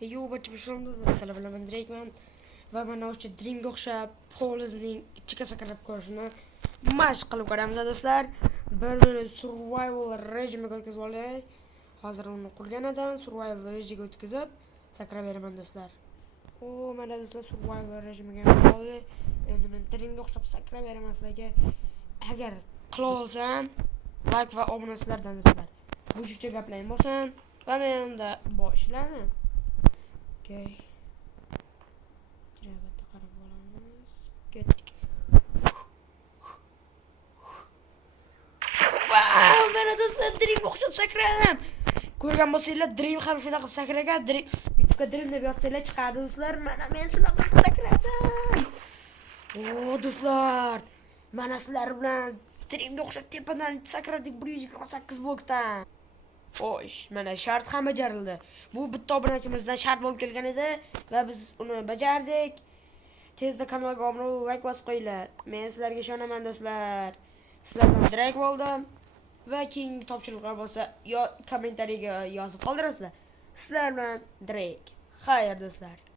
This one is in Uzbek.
Yo, sizlar bilan Drakeman va mana o'sha Dreamga o'xshab Polizning ichiga sakrab ko'rishini mashq qilib ko'ramiz do'stlar. Bir minut survival rejimiga o'tkazib olay. Hozir uni qurgan edim, survival rejimiga o'tkazib sakrab beraman do'stlar. Mana do'stlar survival rejimiga oldi. Endi men Dreamga o'xshab sakrab beraman sizlarga. Agar qila olsam, like va obuna sizlardan do'stlar. Mushukcha gaplaring bo'lsin va men unda boshladim. Okay. Jirabatda qarab olamiz. Ketdik. Wow, mana do'stlar Dreamga o'xshab sakradim. Ko'rgan bo'lsanglar, Dream ham shunaqa qilib sakragan. YouTube'ga Dream deb yozsanglar chiqadi do'stlar. Mana men shunaqa qilib sakradim. Do'stlar, mana sizlar bilan Dreamga o'xshab tepadan sakradik 128 blokdan. Xo'sh, mana shart ham bajarildi. Bu bitta obunachimizdan shart bo'lib kelgan edi va biz uni bajardik. Tezda kanalga obuna bo'lib, like bosib qo'yinglar. Men sizlarga ishonaman do'stlar. Sizlar bilan Drake bo'ldim va keyingi topshiriqlar bo'lsa, kommentariyaga yozib qoldirasizlar. Sizlar bilan Drake. Xayr do'stlar.